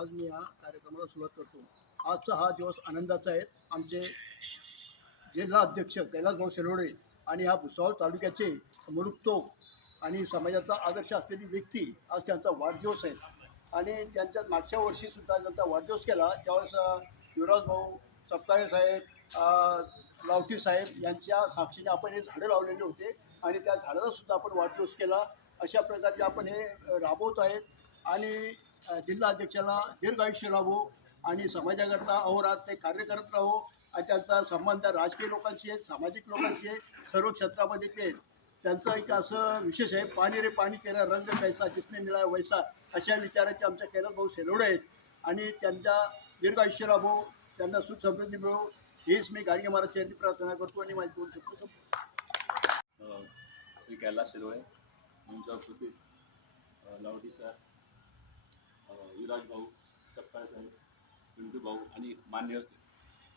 आज मी या कार्यक्रमाला सुरुवात करतो. आजचा हा दिवस आनंदाचा आहे. आमचे जिल्हा अध्यक्ष कैलासभाऊ शेरोडे आणि ह्या भुसावळ तालुक्याचे मुलुकतोक आणि समाजाचा आदर्श असलेली व्यक्ती आज त्यांचा वाढदिवस आहे. आणि त्यांच्या मागच्या वर्षीसुद्धा त्यांचा वाढदिवस केला. त्यावेळेस युवराजभाऊ युवराज भाऊ साहेब लावटी साहेब यांच्या साक्षीने आपण हे झाडं लावलेले होते आणि त्या झाडाचासुद्धा आपण वाढदिवस केला. अशा प्रकारचे आपण हे राबवत आहेत. आणि जिल्हा अध्यक्षाला दीर्घ आयुष्य लाभो आणि समाजाकरता अहोरात ते कार्य करत राहो आणि त्यांचा संबंध राजकीय लोकांशी आहे सामाजिक लोकांशी आहे सर्व क्षेत्रामध्ये ते आहेत. त्यांचं एक असं विशेष आहे पाणी रे पाणी केला रंग कैसा जिसने निळा वैसा अशा विचाराचे आमच्या कैलास भाऊ सेलोडे आहेत आणि त्यांच्या दीर्घ आयुष्य लाभो त्यांना सुख समृद्धी मिळो हेच मी गाडगे महाराज यांनी प्रार्थना करतो आणि माझी दोन शकतो संपवतो. श्री कैलास शिरोळे आमच्या उपस्थित लावटी सर युवराज भाऊ सप्ताह साहेब पिंटू भाऊ आणि मान्य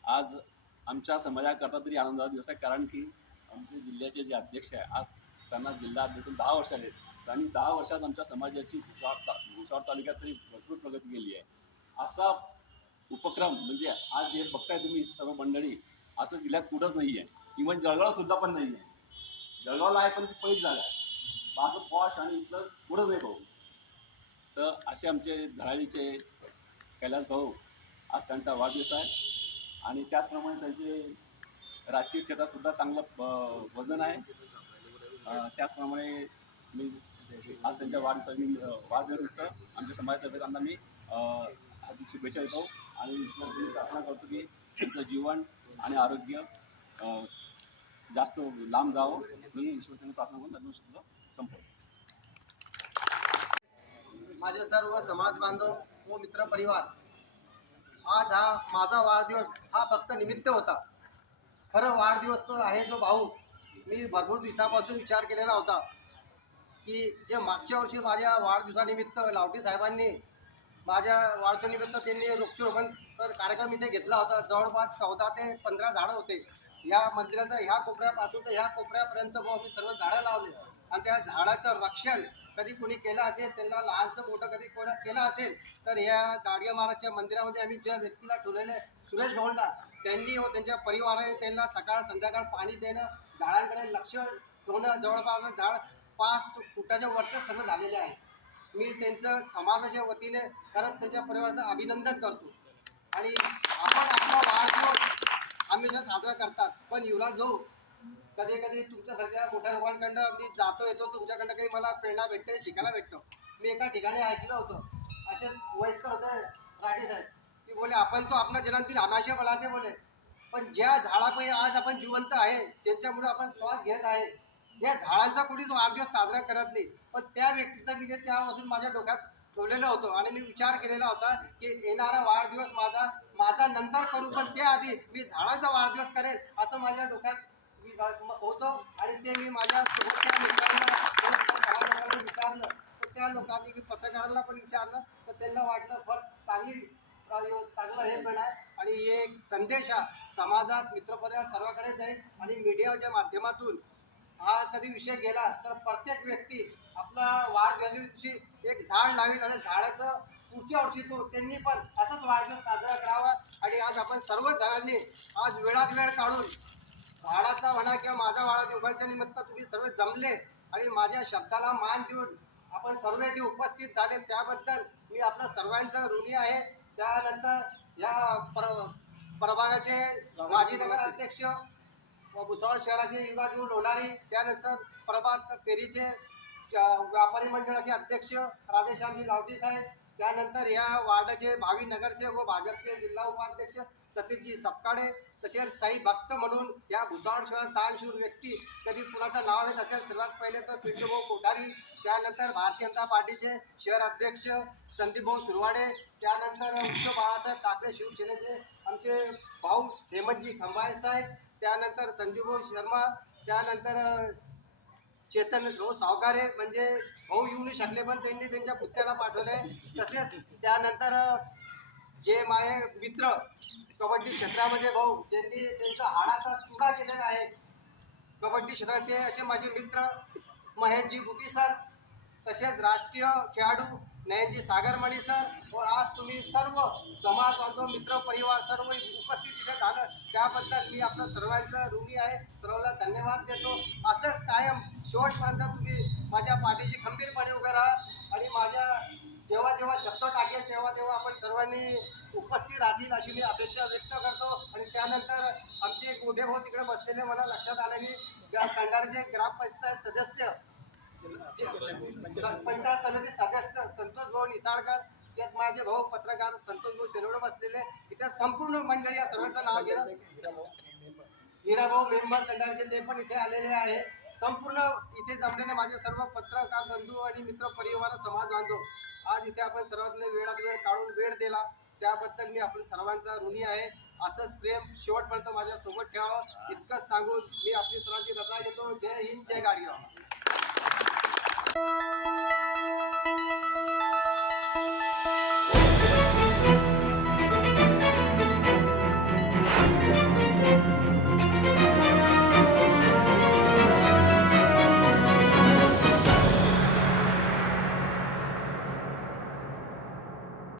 आज आमच्या समाजाकरता तरी आनंदाचा दिवस आहे कारण की आमचे जिल्ह्याचे जे अध्यक्ष आहे आज त्यांना जिल्हा अध्यक्ष दहा वर्ष आले आणि दहा वर्षात आमच्या समाजाची भुसावळ तालुक्यात तरी भरपूर प्रगती केली आहे. असा उपक्रम म्हणजे आज जे बघताय तुम्ही सर्व मंडळी असं जिल्ह्यात कुठंच नाही आहे इव्हन जळगाव सुद्धा पण नाही आहे जळगावला आहे पण ती पहिलीच जागा आहे. असं पॉश आणि इथलं कुठंच नाही भाऊ. तर असे आमचे धडाडीचे कैलास भाऊ आज त्यांचा वाढदिवस आहे. आणि त्याचप्रमाणे त्यांचे राजकीय क्षेत्रात सुद्धा चांगलं वजन आहे. त्याचप्रमाणे मी आज त्यांच्या वाढदिवसानी वाढदिवस आमच्या समाजाच्या मी अं, हार्दिक शुभेच्छा देतो. आणि प्रार्थना करतो की त्यांचं जीवन आणि आरोग्य जास्त लांब जावं. मी ईश्वर प्रार्थना करून त्यांना शकतो माझे सर्व समाज बांधव व मित्र परिवार आज हा माझा वाढदिवस हा फक्त निमित्त होता. खरं वाढदिवस तो आहे जो भाऊ. मी भरपूर दिवसापासून विचार केलेला होता की जे मागच्या वर्षी माझ्या वाढदिवसानिमित्त लावटी साहेबांनी माझ्या वाढदिवसानिमित्त त्यांनी वृक्षरोपण तर कार्यक्रम इथे घेतला होता. जवळपास चौदा ते पंधरा झाडं होते. या मंदिराच्या ह्या कोपऱ्यापासून तर ह्या कोपऱ्यापर्यंत मग मी सर्व झाडं लावले. आणि त्या झाडाचं रक्षण कधी कोणी केलं असेल त्यांना लहानचं मोठं कधी कोण केलं असेल तर या गाडगे महाराजच्या मंदिरामध्ये आम्ही ज्या व्यक्तीला ठेवलेले सुरेश गौंडा त्यांनी व त्यांच्या परिवाराने त्यांना सकाळ संध्याकाळ पाणी देणं झाडांकडे लक्ष ठेवणं जवळपास झाड पाच फुटाच्या वरती सर्व झालेले आहे. मी त्यांचं समाजाच्या वतीने खरंच त्यांच्या परिवाराचं अभिनंदन करतो. आणि आपण आपला वाढदिवस हमेशा साजरा करतात पण युवराज भाऊ कधी कधी तुमच्यासारख्या मोठ्या लोकांकडनं मी जातो येतो तुमच्याकडनं काही मला प्रेरणा भेटते शिकायला भेटतं. मी एका ठिकाणी ऐकलं होतं. असे वयस्कर होते राठी साहेब. की बोले आपण तो आपला जन्मदिन हमेशा बलाते बोले. पण ज्या झाडापैकी आज आपण जिवंत आहे ज्यांच्यामुळे आपण श्वास घेत आहे या झाडांचा कुठेच वाढदिवस साजरा करत नाही. पण त्या व्यक्तीचा मी ते त्यापासून माझ्या डोक्यात ठेवलेलं होतं आणि मी विचार केलेला होता की येणारा वाढदिवस माझा माझा नंतर करू पण त्याआधी मी झाडांचा वाढदिवस करेल असं माझ्या डोक्यात होतं आणि ते मी माझ्या सोबतच्या मित्रांना विचारलं. तर त्या लोकांनी मी पत्रकारांना पण विचारलं. तर त्यांना वाटलं बरं चांगली चांगलं हे पण आहे. आणि हे एक संदेश हा समाजात मित्रपर्या सर्वाकडे जाईल. आणि मीडियाच्या माध्यमातून हा कधी विषय गेला तर प्रत्येक व्यक्ती आपला वाढदिवसाच्या दिवशी एक झाड लावेल आणि झाडाचं पुढच्या वर्षी तो त्यांनी पण असंच वाढदिवस साजरा करावा. आणि आज आपण सर्वच जणांनी आज वेळात वेळ काढून झाडाचा म्हणा किंवा माझा वाढदिवसाच्या निमित्त तुम्ही सर्व जमले आणि माझ्या शब्दाला मान देऊन आपण सर्व जे उपस्थित झाले. त्याबद्दल मी आपलं सर्वांचं ऋणी आहे. त्यानंतर या प्र प्रभागाचे माजी नगराध्यक्ष भुसावळ शहराचे युवराज लोणारी त्यानंतर प्रभात फेरीचे श- व्यापारी मंडळाचे अध्यक्ष राधेश्यामजी लावटी साहेब त्यानंतर या वार्डाचे भावी नगरसेवक व भाजपचे जिल्हा उपाध्यक्ष सतीशजी सपकाळे तसेच साई भक्त म्हणून या भुसावळ शहरात दानशूर व्यक्ती कधी कुणाचं नाव येत असेल सर्वात पहिले तर पिंटूभाऊ कोठारी त्यानंतर भारतीय जनता पार्टीचे शहर अध्यक्ष संदीपभाऊ सुरवाडे त्यानंतर उद्धव बाळासाहेब ठाकरे शिवसेनेचे आमचे भाऊ हेमंतजी खंबाळे साहेब त्यानंतर संजूभाऊ शर्मा त्यानंतर चेतन भाऊ सावकारे म्हणजे भाऊ येऊ नाही शकले पण त्यांनी त्यांच्या पुत्याला पाठवले तसेच त्यानंतर जे माझे मित्र कबड्डी क्षेत्रामध्ये भाऊ ज्यांनी त्यांचा हाडाचा तुडा केलेला आहे कबड्डी क्षेत्रात ते असे माझे मित्र महेशजी बुटी सर तसेच राष्ट्रीय खेळाडू नयनजी सागरमणी सर. व आज तुम्ही सर्व समाज बांधव मित्र परिवार सर्व उपस्थित इथे झालं. त्याबद्दल मी आपलं सर्वांचं ऋणी आहे. सर्वांना धन्यवाद देतो. असंच कायम शेवटपर्यंत तुम्ही माझ्या पाठीशी खंबीरपणे उभे राहा आणि माझ्या जेव्हा जेव्हा शब्द टाकेल तेव्हा तेव्हा आपण सर्वांनी उपस्थित राहतील अशी मी अपेक्षा व्यक्त करतो. आणि त्यानंतर आमचे एक मोठे भाऊ तिकडे बसलेले मला लक्षात आल्याने खंडारचे ग्रामपंचायत सदस्य पंचायत समिती सदस्य संतोष भाऊ निसाळकर त्यात माझे भाऊ पत्रकार संतोष भाऊ शेनवडे बसलेले इथे संपूर्ण मंडळी या सर्वांचं नाव घेणं हिराभाऊ मेंबर. कंडारीचे ते पण इथे आलेले आहे. संपूर्ण इथे जमलेले माझे सर्व पत्रकार बंधू आणि मित्र परिवार समाज बांधव आज इथे आपण सर्वांनी वेळात वेळ काढून वेळ दिला. त्याबद्दल मी आपण सर्वांचा ऋणी आहे. असंच प्रेम शेवटपर्यंत माझ्या सोबत ठेवावं. इतकंच सांगून मी आपली सर्वांची रजा घेतो. जय हिंद जय गाडीगाव